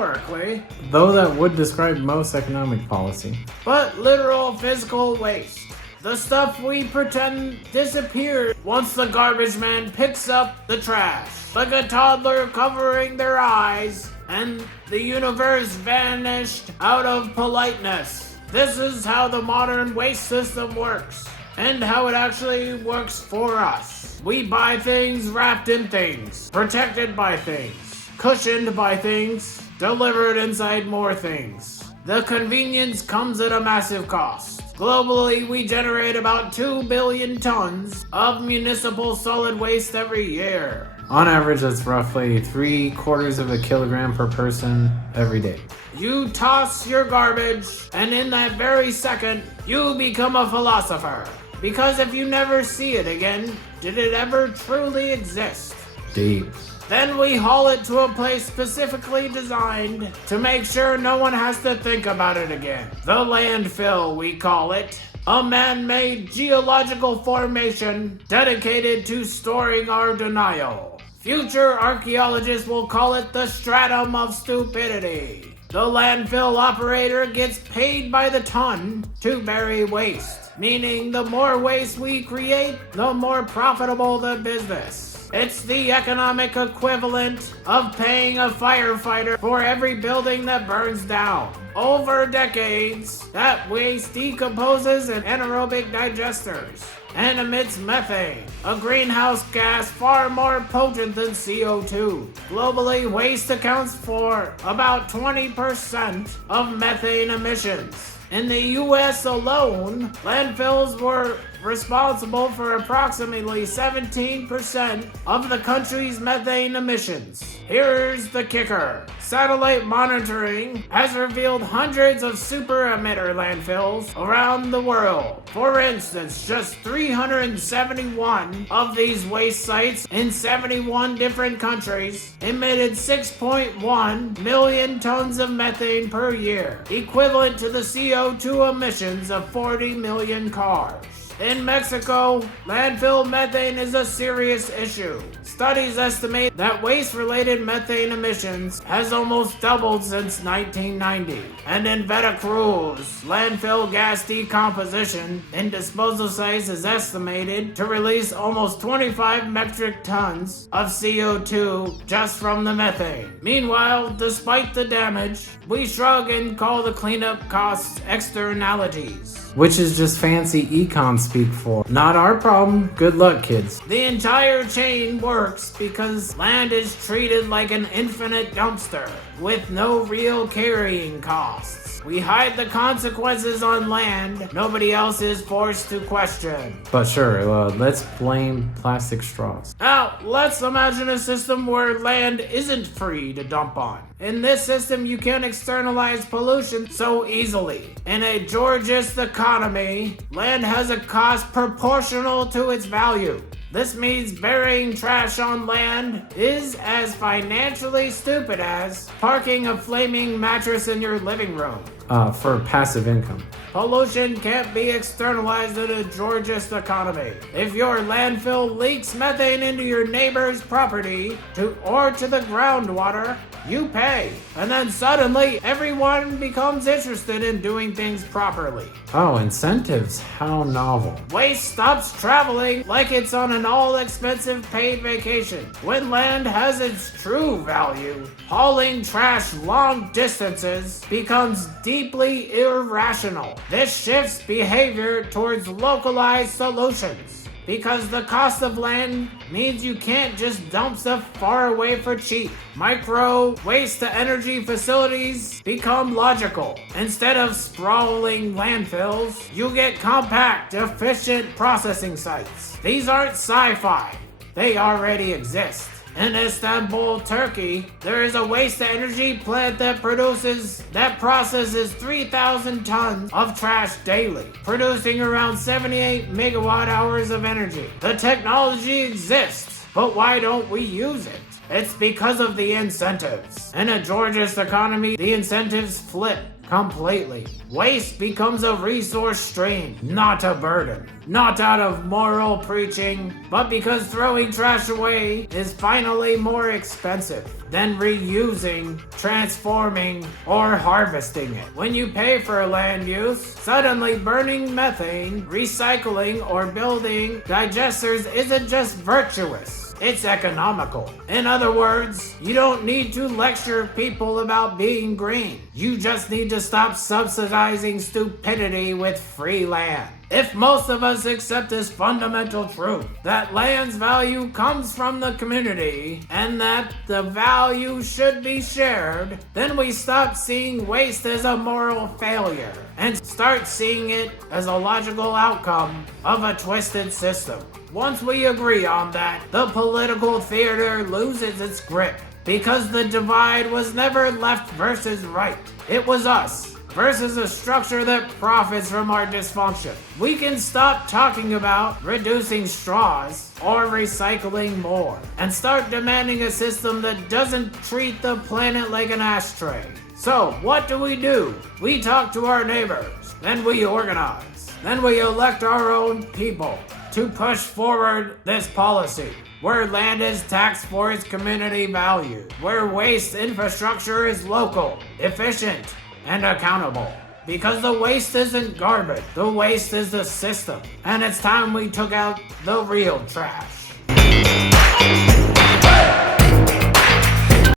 metaphorically, though that would describe most economic policy. but literal physical waste. The stuff we pretend disappeared once the garbage man picks up the trash. Like a toddler covering their eyes, and the universe vanished out of politeness. This is how the modern waste system works, and how it actually works for us. We buy things wrapped in things, protected by things, cushioned by things, delivered inside more things. The convenience comes at a massive cost. Globally, we generate about 2 billion tons of municipal solid waste every year. On average, that's roughly 3/4 of a kilogram per person every day. You toss your garbage, and in that very second, you become a philosopher. Because if you never see it again, did it ever truly exist? Deep. Then we haul it to a place specifically designed to make sure no one has to think about it again. The landfill, we call it. A man-made geological formation dedicated to storing our denial. Future archaeologists will call it the stratum of stupidity. The landfill operator gets paid by the ton to bury waste, meaning the more waste we create, the more profitable the business. It's the economic equivalent of paying a firefighter for every building that burns down. Over decades, that waste decomposes in anaerobic digesters and emits methane, a greenhouse gas far more potent than CO2. Globally, waste accounts for about 20% of methane emissions. In the US alone, landfills were responsible for approximately 17% of the country's methane emissions. Here's the kicker. Satellite monitoring has revealed hundreds of super-emitter landfills around the world. For instance, just 371 of these waste sites in 71 different countries emitted 6.1 million tons of methane per year, equivalent to the CO2 emissions of 40 million cars. In Mexico, landfill methane is a serious issue. Studies estimate that waste-related methane emissions has almost doubled since 1990. And in Veracruz, landfill gas decomposition in disposal sites is estimated to release almost 25 metric tons of CO2 just from the methane. Meanwhile, despite the damage, we shrug and call the cleanup costs externalities. Which is just fancy econ speak for, not our problem, good luck kids. The entire chain works because land is treated like an infinite dumpster with no real carrying costs. We hide the consequences on land nobody else is forced to question. But sure, let's blame plastic straws. Now, let's imagine a system where land isn't free to dump on. In this system, you can't externalize pollution so easily. In a Georgist economy, land has a cost proportional to its value. This means burying trash on land is as financially stupid as parking a flaming mattress in your living room. For passive income. Pollution can't be externalized in a Georgist economy. If your landfill leaks methane into your neighbor's property or to the groundwater, you pay. And then suddenly, everyone becomes interested in doing things properly. Oh, incentives. How novel. Waste stops traveling like it's on an all-expensive paid vacation. When land has its true value, hauling trash long distances becomes deeply irrational. This shifts behavior towards localized solutions. Because the cost of land means you can't just dump stuff far away for cheap. Micro waste-to-energy facilities become logical. Instead of sprawling landfills, you get compact, efficient processing sites. These aren't sci-fi. They already exist. In Istanbul, Turkey, there is a waste-to-energy plant that processes 3,000 tons of trash daily, producing around 78 megawatt hours of energy. The technology exists, but why don't we use it? It's because of the incentives. In a Georgist economy, the incentives flip completely. Waste becomes a resource stream, not a burden. Not out of moral preaching, but because throwing trash away is finally more expensive than reusing, transforming, or harvesting it. When you pay for land use, suddenly burning methane, recycling, or building digesters isn't just virtuous. It's economical. In other words, you don't need to lecture people about being green. You just need to stop subsidizing stupidity with free land. If most of us accept this fundamental truth, that land's value comes from the community and that the value should be shared, then we stop seeing waste as a moral failure and start seeing it as a logical outcome of a twisted system. Once we agree on that, the political theater loses its grip because the divide was never left versus right. It was us versus a structure that profits from our dysfunction. We can stop talking about reducing straws or recycling more and start demanding a system that doesn't treat the planet like an ashtray. So, what do? We talk to our neighbors, then we organize, then we elect our own people to push forward this policy, where land is taxed for its community value, where waste infrastructure is local, efficient, and accountable. Because the waste isn't garbage, the waste is the system, and it's time we took out the real trash.